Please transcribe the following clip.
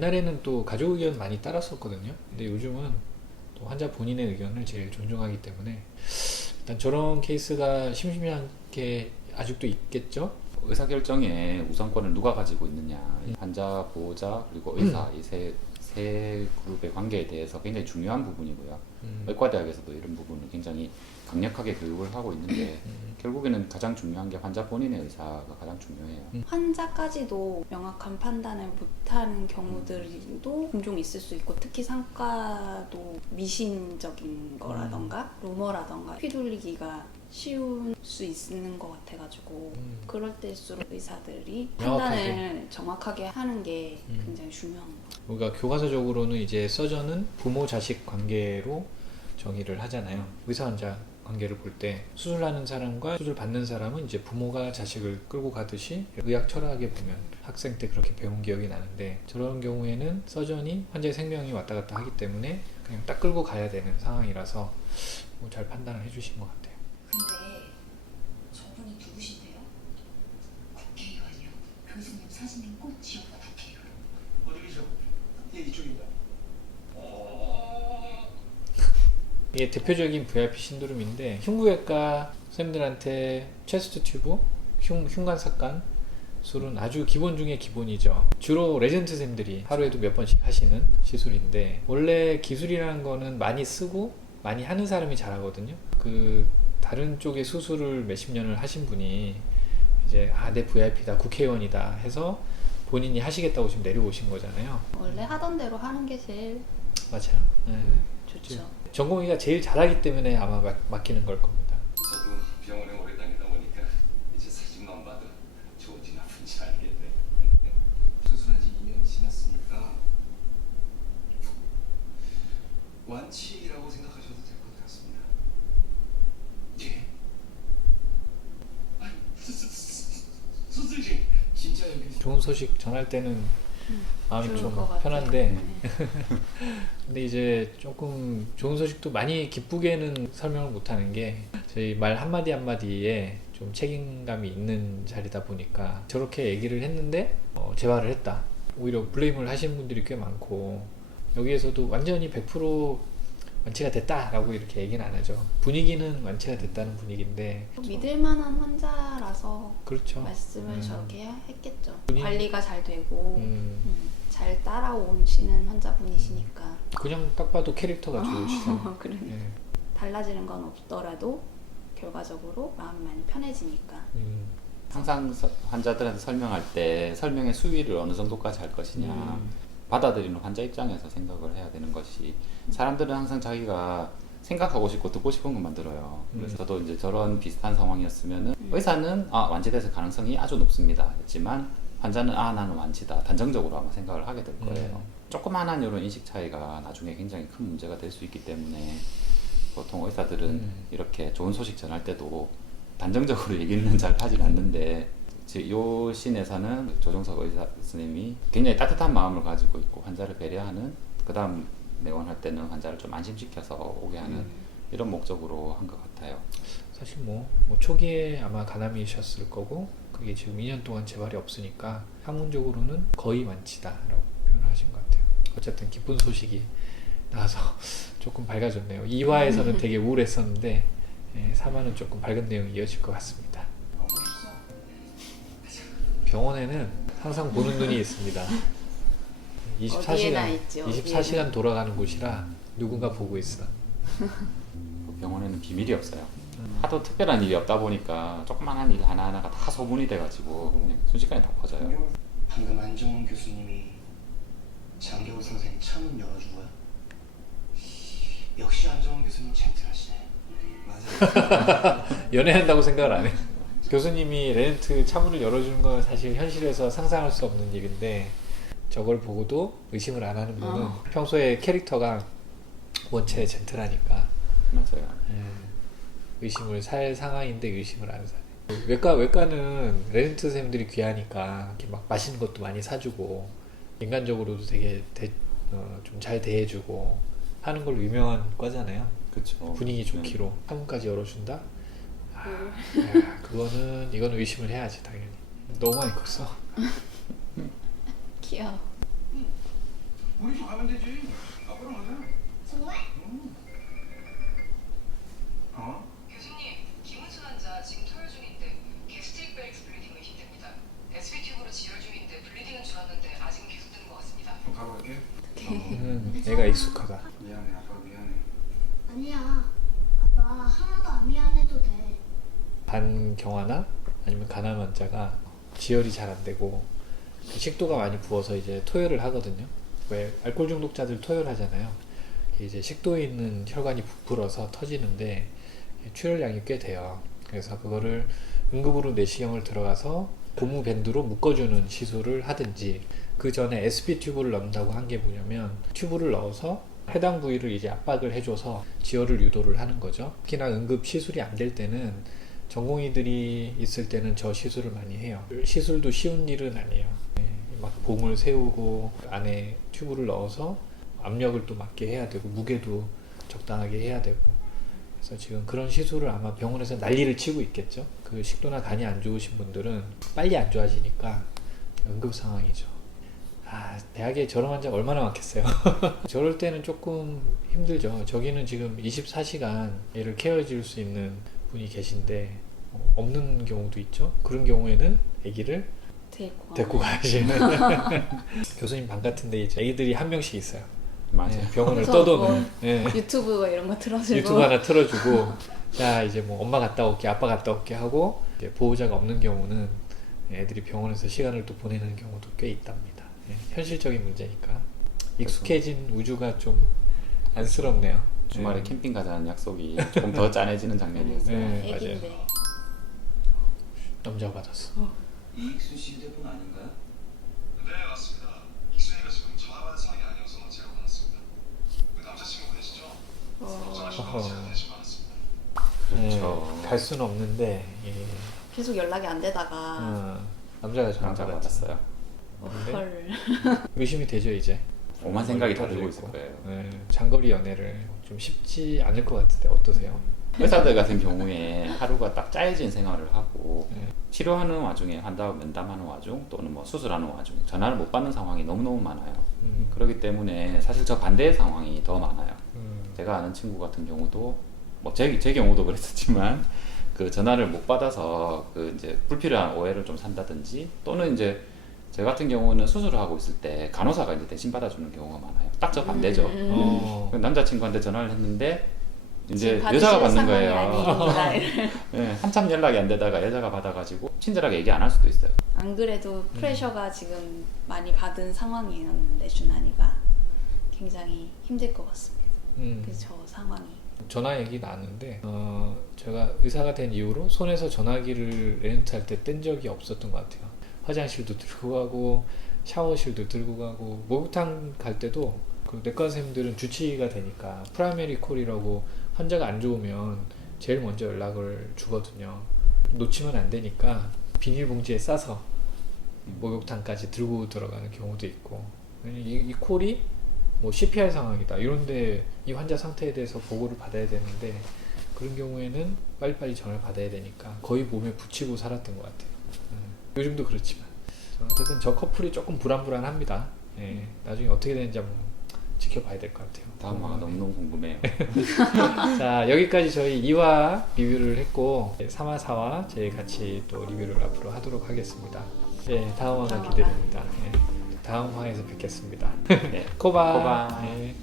옛날에는 또 가족 의견 많이 따랐었거든요. 근데 요즘은 또 환자 본인의 의견을 제일 존중하기 때문에 일단 저런 케이스가 심심한 게 아직도 있겠죠. 의사결정에 우선권을 누가 가지고 있느냐, 환자, 보호자, 그리고 의사 이 세 그룹의 관계에 대해서 굉장히 중요한 부분이고요. 의과대학에서도 이런 부분을 굉장히 강력하게 교육을 하고 있는데 결국에는 가장 중요한 게 환자 본인의 의사가 가장 중요해요. 환자까지도 명확한 판단을 못하는 경우들도 종종 있을 수 있고, 특히 상과도 미신적인 거라던가 루머라던가 휘둘리기가 쉬운 수 있는 것 같아가지고 그럴 때일수록 의사들이 판단을 정확하게 하는 게 굉장히 중요한 것 같아요. 그러니까 교과서적으로는 이제 서전은 부모 자식 관계로 정의를 하잖아요. 의사 환자 관계를 볼 때 수술하는 사람과 수술 받는 사람은 이제 부모가 자식을 끌고 가듯이 의학 철학에 보면 학생 때 그렇게 배운 기억이 나는데, 저런 경우에는 서전이 환자의 생명이 왔다 갔다 하기 때문에 그냥 딱 끌고 가야 되는 상황이라서 뭐 잘 판단을 해주신 것 같아요. 근데 저분이 누구신데요? 국회의원이요. 교수님 사진은 꼭 지역구 국회의원. 어디 계셔? 예, 이쪽입니다. 이게 대표적인 VIP 신드롬인데, 흉부외과 선생님들한테 체스트 튜브, 흉관 삭간 수술은 아주 기본 중에 기본이죠. 주로 레지던트 선생님들이 하루에도 몇 번씩 하시는 시술인데, 원래 기술이라는 거는 많이 쓰고 많이 하는 사람이 잘하거든요. 그 다른 쪽의 수술을 몇십 년을 하신 분이 이제 내 VIP다, 국회의원이다 해서 본인이 하시겠다고 지금 내려오신 거잖아요. 원래 하던 대로 하는 게 제일 맞아요. 네. 좋죠. 전공의가 제일 잘하기 때문에 아마 맡기는 걸 겁니다. 저도 병원에 오래 다니다 보니까 이제 사진만 봐도 좋은지 나쁜지 알겠네. 수술한 지 2년 지났으니까 완치라고 생각하셔도 될 것 같습니다. 예. 아니, 선생님 진짜 여기 좋은 소식 전할 때는 마음이 좋을 좀 것 같아요. 편한데, 네. 근데 이제 조금 좋은 소식도 많이 기쁘게는 설명을 못하는 게, 저희 말 한마디 한마디에 좀 책임감이 있는 자리다 보니까 저렇게 얘기를 했는데 재활을 했다, 오히려 블레임을 하시는 분들이 꽤 많고, 여기에서도 완전히 100% 완치가 됐다라고 이렇게 얘기는 안 하죠. 분위기는 완치가 됐다는 분위기인데. 믿을 만한 환자라서 그렇죠. 말씀을 저렇게 했겠죠. 본인- 관리가 잘 되고 음, 잘 따라오시는 환자분이시니까. 그냥 딱 봐도 캐릭터가 좋으시죠. 그러니까 예. 달라지는 건 없더라도 결과적으로 마음이 많이 편해지니까. 항상 환자들한테 설명할 때 설명의 수위를 어느 정도까지 할 것이냐, 받아들이는 환자 입장에서 생각을 해야 되는 것이, 사람들은 항상 자기가 생각하고 싶고 듣고 싶은 것만 들어요. 그래서 저도 이제 저런 비슷한 상황이었으면은 의사는 완치될 가능성이 아주 높습니다 했지만, 환자는 나는 완치다 단정적으로 아마 생각을 하게 될 거예요. 조그만한 이런 인식 차이가 나중에 굉장히 큰 문제가 될 수 있기 때문에 보통 의사들은 이렇게 좋은 소식 전할 때도 단정적으로 얘기는 잘 하진 않는데, 이 씬에서는 조정석 의사 선생님이 굉장히 따뜻한 마음을 가지고 있고 환자를 배려하는, 그 다음 내원할 때는 환자를 좀 안심시켜서 오게 하는 이런 목적으로 한 것 같아요. 사실 뭐 초기에 아마 가남이셨을 거고, 그게 지금 2년 동안 재발이 없으니까 학문적으로는 거의 완치다라고 표현을 하신 것 같아요. 어쨌든 기쁜 소식이 나와서 조금 밝아졌네요. 2화에서는 되게 우울했었는데 3화는 조금 밝은 내용이 이어질 것 같습니다. 병원에는 항상 보는 눈이 있습니다. 어디에나 24시간, 있죠, 24시간 돌아가는 곳이라 누군가 보고 있어. 병원에는 비밀이 없어요. 하도 특별한 일이 없다 보니까 조그만한 일 하나하나가 다 소문이 돼가지고 그냥 순식간에 다 퍼져요. 방금 안정훈 교수님이 장겨울 선생님 창문 열어준 거야? 역시 안정훈 교수님 젠틀하시네. 맞아요. 연애한다고 생각을 안 해. 교수님이 레렌트 차문을 열어주는 건 사실 현실에서 상상할 수 없는 일인데, 저걸 보고도 의심을 안 하는 거는 평소에 캐릭터가 원체 젠틀하니까 맞아요. 의심을 살 상황인데 의심을 안 사네. 외과는 레렌트 선생님들이 귀하니까 이렇게 막 맛있는 것도 많이 사주고 인간적으로도 되게 좀 잘 대해주고 하는 걸로 유명한 과잖아요. 그렇죠. 분위기 좋기로 창문까지 열어준다? 이건 의심을 해야지 당연히. 너무 많이 컸어. 귀여워. 우리 좀 가면 되지. 아빠랑 가자. 정말? 어? 교수님, 김은순 환자 지금 토요 중인데 게스트릭 벨트 블리딩 의심됩니다. SV 튜브로 지혈 중인데 블리딩은 줄었는데 아직은 계속되는 것 같습니다. 좀 가볼게. 애가 익숙하다. 미안해, 아빠 미안해. 아니야. 아빠 하나도 안 미안해도 돼. 반경화나 아니면 간암 환자가 지혈이 잘 안 되고 식도가 많이 부어서 이제 토혈을 하거든요. 왜 알코올 중독자들 토혈하잖아요. 이제 식도에 있는 혈관이 부풀어서 터지는데 출혈량이 꽤 돼요. 그래서 그거를 응급으로 내시경을 들어가서 고무 밴드로 묶어주는 시술을 하든지, 그 전에 SP 튜브를 넣는다고 한 게 뭐냐면 튜브를 넣어서 해당 부위를 이제 압박을 해줘서 지혈을 유도를 하는 거죠. 특히나 응급 시술이 안 될 때는 전공의들이 있을 때는 저 시술을 많이 해요. 시술도 쉬운 일은 아니에요. 막 봉을 세우고 안에 튜브를 넣어서 압력을 또 맞게 해야 되고 무게도 적당하게 해야 되고, 그래서 지금 그런 시술을 아마 병원에서 난리를 치고 있겠죠. 그 식도나 간이 안 좋으신 분들은 빨리 안 좋아지니까 응급 상황이죠. 대학에 저런 환자가 얼마나 많겠어요. 저럴 때는 조금 힘들죠. 저기는 지금 24시간 얘를 케어해 줄 수 있는 분이 계신데 없는 경우도 있죠. 그런 경우에는 아기를 데리고 가시는 교수님 방 같은데 이제 애기들이 한 명씩 있어요. 맞아요. 네, 병원을 그래서 떠도는. 유튜브 이런 거 틀어주고 유튜브 하나 틀어주고, 자 이제 뭐 엄마 갔다 올게, 아빠 갔다 올게 하고, 이제 보호자가 없는 경우는 애들이 병원에서 시간을 또 보내는 경우도 꽤 있답니다. 현실적인 문제니까. 익숙해진 우주가 좀 안쓰럽네요. 주말에 캠핑 가자는 약속이 조금 더 짠해지는 장면이었어요. 네, 맞아요. 애기인데 남자가 받았어. 이익순 씨 휴대폰 아닌가요? 네, 맞습니다. 익순이가 지금 전화 받은 상황이 아니어서 제가 받았습니다. 그 남자친구 계시죠? 걱정하시는 건 제가 대신 받았습니다. 그렇죠. 갈 수는 없는데 계속 연락이 안 되다가 남자가 전화 남자가 받았죠. 받았어요. 근데 헐. 의심이 되죠 이제. 오만 생각이 다 떨어져 들고 있고. 있을 거예요. 장거리 연애를 좀 쉽지 않을 것 같은데 어떠세요? 의사들 같은 경우에 하루가 딱 짜여진 생활을 하고 네. 치료하는 와중에 환자와 면담하는 와중 또는 뭐 수술하는 와중 전화를 못 받는 상황이 너무너무 많아요. 그렇기 때문에 사실 저 반대의 상황이 더 많아요. 제가 아는 친구 같은 경우도 뭐 제 경우도 그랬었지만 그 전화를 못 받아서 그 이제 불필요한 오해를 좀 산다든지, 또는 이제 저 같은 경우는 수술을 하고 있을 때 간호사가 이제 대신 받아주는 경우가 많아요. 딱 저 반대죠. 남자친구한테 전화를 했는데 이제 여자가 받는 거예요. 네, 한참 연락이 안 되다가 여자가 받아가지고 친절하게 얘기 안 할 수도 있어요. 안 그래도 프레셔가 지금 많이 받은 상황이었는데 준환이가 굉장히 힘들 것 같습니다. 그래서 저 상황이 전화 얘기 나왔는데 제가 의사가 된 이후로 손에서 전화기를 렌트할 때 뗀 적이 없었던 것 같아요. 화장실도 들고 가고 샤워실도 들고 가고, 목욕탕 갈 때도 그 내과 선생님들은 주치의가 되니까 프라이머리 콜이라고 환자가 안 좋으면 제일 먼저 연락을 주거든요. 놓치면 안 되니까 비닐봉지에 싸서 목욕탕까지 들고 들어가는 경우도 있고, 이 콜이 뭐 CPR 상황이다 이런데 이 환자 상태에 대해서 보고를 받아야 되는데 그런 경우에는 빨리빨리 전화를 받아야 되니까 거의 몸에 붙이고 살았던 것 같아요. 요즘도 그렇지만 어쨌든 저 커플이 조금 불안불안합니다. 나중에 어떻게 되는지 한번 지켜봐야 될 것 같아요. 다음 화가 너무너무 궁금해요. 자, 여기까지 저희 2화 리뷰를 했고 3화, 4화 저희 같이 또 리뷰를 앞으로 하도록 하겠습니다. 다음 화가 기대됩니다. 다음 화에서 뵙겠습니다. 네. 코바. 코바. 네.